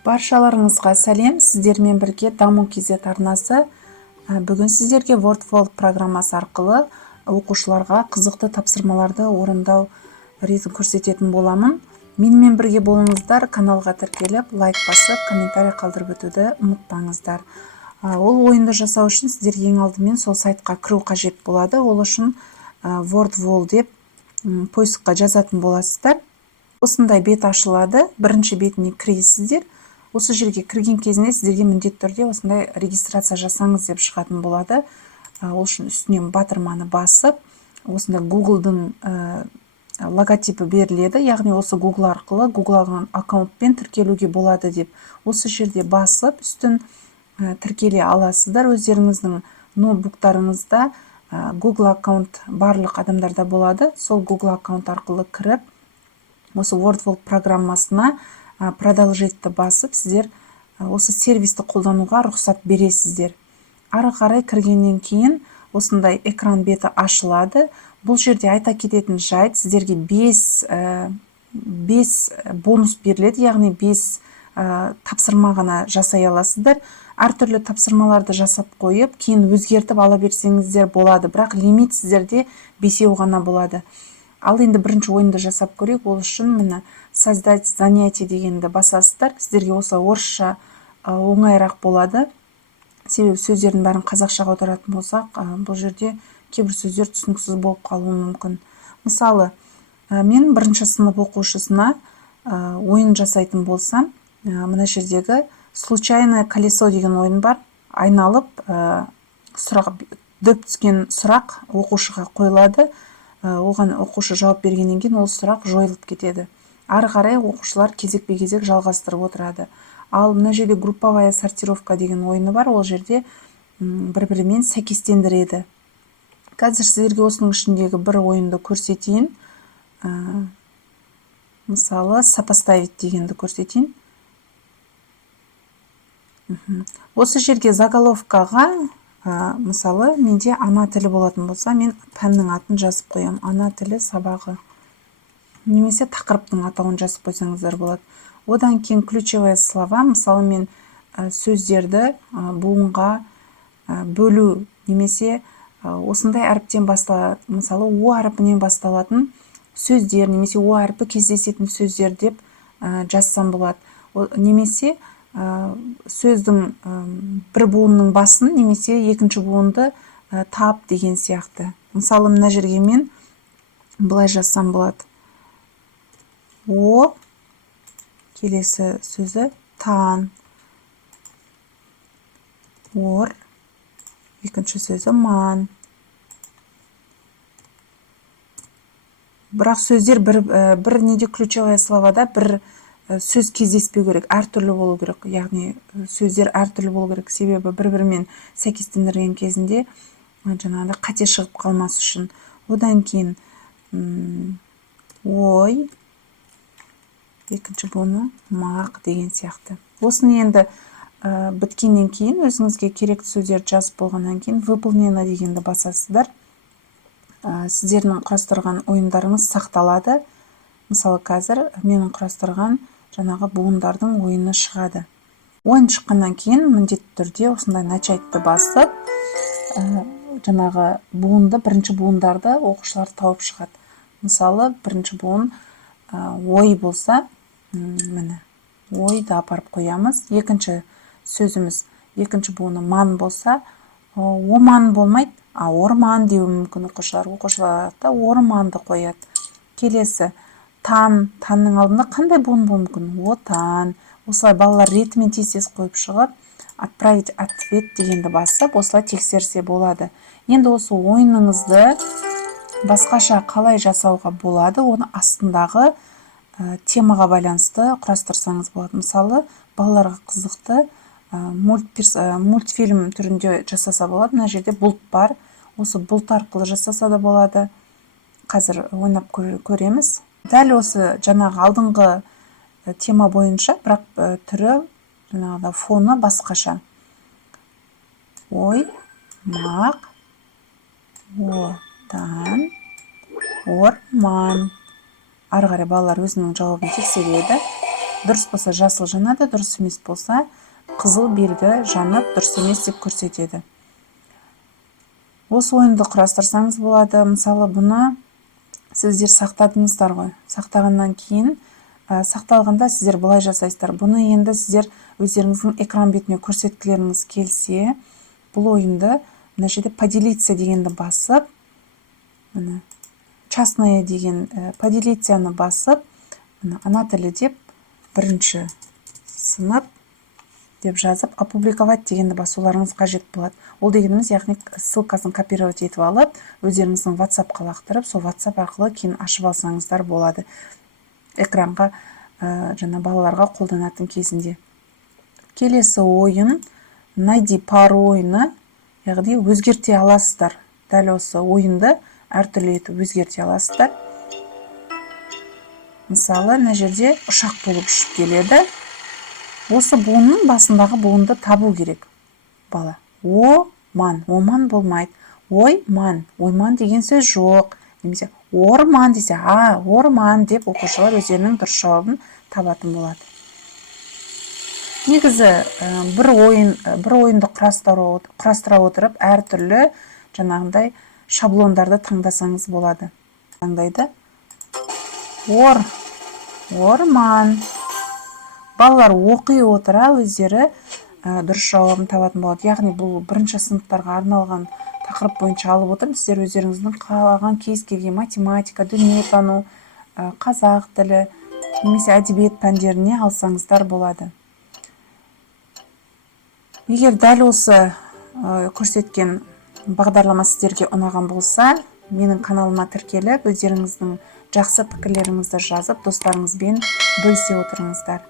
Баршаларыңызға сәлем, сіздермен бірге Даму KZ арнасы. Бүгін сіздерге WordWall программасы арқылы оқушыларға қызықты тапсырмаларды орындау ретін көрсететін боламын. Менімен бірге болыңыздар, каналға тіркеліп, лайк басып, комментарий қалдырып өтуді ұмытпаңыздар. Ол ойынды жасау үшін сіздер ең алдымен сол сайтқа кіру қажет болады. Ол үшін WordWall деп поискқа жазатын боласыздар. Осындай бет ашылады. Бірінші бетіне кіресіздер. Осы жерге кірген кезінде сіздерге міндетті түрде осындай регистрация жасаңыз деп шығатын болады. Ол үшін үстінен батырманы басып, осындай Google-дың логотипі беріледі. Яғни осы Google арқылы Google аккаунтпен тіркелуге болады деп. Осы жерде басып, үстін тіркеле аласыздар. Өздеріңіздің ноутбуктарыңызда Google аккаунт барлық адамдарда болады. Сол Google аккаунт арқылы кіріп, осы WordWall программасына продолжетті басып, сіздер осы сервисті қолдануға рұқсат бересіздер. Ары қарай кіргеннен кейін осындай экран беті ашылады. Бұл жерде айта кететін жайт, сіздерге 5 бонус беріледі, яғни 5 тапсырма ғана жасай аласыздар. Әртүрлі тапсырмаларды жасап қойып, кейін өзгертіп ала берсеңіздер болады, бірақ лимит сіздерде 5 ғана болады. Ал енді бірінші ойынды жасап көрейік. Ол үшін міне создать занятие дегенді басасыздар. Сіздерге осы орысша оңайырақ болады. Себебі сөздердің бәрін қазақшаға аударатын болсақ, бұл жерде кейбір сөздер түсініксіз болып қалуы мүмкін. Мысалы, мен бірінші сынып оқушысына ойын жасайтын болсам, мына жердегі случайное колесо деген ойын бар. Айналып, дөп түскен сұрақ оқушыға қойылады. Оған оқушы жауап бергеннен кейін ол сұрақ жойылып кетеді. Ары қарай оқушылар кезекпе-кезек жалғастырып отырады. Ал мына жерде групповая сортировка деген ойыны бар. Ол жерде бір-бірімен сәйкестендіреді. Қазір сіздерге осының ішіндегі бір ойынды көрсетейін. Мысалы, сопоставить дегенді көрсетейін. Осы жерге заголовкаға, мысалы, менде ана тілі болатын болса, мен пәннің атын жазып қоям. Ана тілі сабағы. Немесе тақырыптың атауын жазып қойсаңыздар болады. Одан кейін ключевые слова, мысалы, мен сөздерді буынға бөлу, немесе осындай әріптен басталатын, мысалы, о әріпінен басталатын сөздер, немесе о әріпі кездесетін сөздер деп жазсам болады. Немесе сөздің бір буынның басын, немесе екінші буынды тап деген сияқты. Мысалы, мына жерге мен былай жазсам болады. О, келесі сөзі тан. Ор, екінші сөзі ман. Бірақ сөздер бір неде ключевая словада бір сөз кездеспеу керек, әртүрлі болу керек. Яғни сөздер әртүрлі болу керек, себебі бір-бірімен сәйкестендірген кезінде жаңағыда қате шығып қалмас үшін. Одан кейін ой, екінші буыны мақ деген сияқты. Осыны енді біткеннен кейін өзіңізге керекті сөздерді жазып болғаннан кейін выполнено дегенді басасыздар. Сіздердің құрастырған ойындарыңыз сақталады. Мысалы, қазір менің құрастырған жаңағы буындардың ойыны шығады. Ойын шыққаннан кейін міндетті түрде осындай начайтты басып, жаңағы буынды, бірінші буындарды оқушылар тауып шығады. Мысалы, бірінші буын ой болса, міне, ойды апарып қоямыз. Екінші сөзіміз, екінші буыны ман болса, оман болмайды, орман деуі мүмкін оқушылар. Оқушылар орманды қояды. Келесі танның алдында қандай буын болуы мүмкін? Отан. Осылай балалар ретімен тез қойып шығып, отправить ответ дегенді басып, осылай тексерсе болады. Енді осы ойыныңызды басқаша қалай жасауға болады, оны астындағы темаға байланысты құрастырсаңыз болады. Мысалы, балаларға қызықты мультфильм түрінде жасаса болады. Мына жерде бұлт бар. Осы бұлт арқылы жасаса да болады. Қазір ойнап көреміз. Дәл осы жаңағы алдыңғы тема бойынша, бірақ түрі жаңағыда фоны басқаша. Ой, мақ, отан, орман. Ары қарай балалар өзінің жауабын тексереді. дұрыс болса жасыл жанады, дұрыс емес болса қызыл белгі жанып дұрыс емес деп көрсетеді. Осы ойынды құрастырсаңыз болады. Мысалы, бұны сіздер сақтадыңыздар ғой. Сақтағаннан кейін сақталғанда сіздер былай жасайсыздар. Бұны енді сіздер өздеріңіздің экран бетіне көрсеткілеріңіз келсе, бұл ойынды мына жерде поделиться дегенді басып, мына частное деген поделицияны басып, ана тілі деп бірінші сынып деп жазып, опубликовать дегенді басуларыңыз қажет болады. Ол дегеніміз, яғни ссылкасын копировать етіп алып, өздеріңіздің WhatsApp-қа лақтырып, сол WhatsApp арқылы кейін ашып алсаңыздар болады. Экранға жаңа балаларға қолданатын кезінде. Келесі ойын найди пару ойыны, яғни өзгерте аласыздар. Дәл осы ойынды әртүрлі етіп өзгерте аласыздар. Мысалы, мына жерде ұшақ болып ұшып келеді. Осы буынның басындағы буынды табу керек бала. Оман болмайды. Ойман деген сөз жоқ. Немесе орман десе, орман деп оқушылар өздерінің дұрыс жауабын табатын болады. Негізі бір ойынды құрастыра отырып, әртүрлі жаңағындай шаблондарды таңдасаңыз болады. Таңдайды. Орман. Балалар оқи отыра өздері дұрыс жауабын табатын болады. Яғни бұл бірінші сыныптарға арналған тақырып бойынша алып отырмын. Сіздер өздеріңіздің қалаған кез келген математика, дүниетану, қазақ тілі, немесе әдебиет пәндеріне алсаңыздар болады. Егер дәл осы көрсеткен бағдарлама сіздерге ұнаған болса, менің каналыма тіркеліп, өздеріңіздің жақсы пікірлеріңізді жазып, достарыңызбен бөлісе отырыңыздар.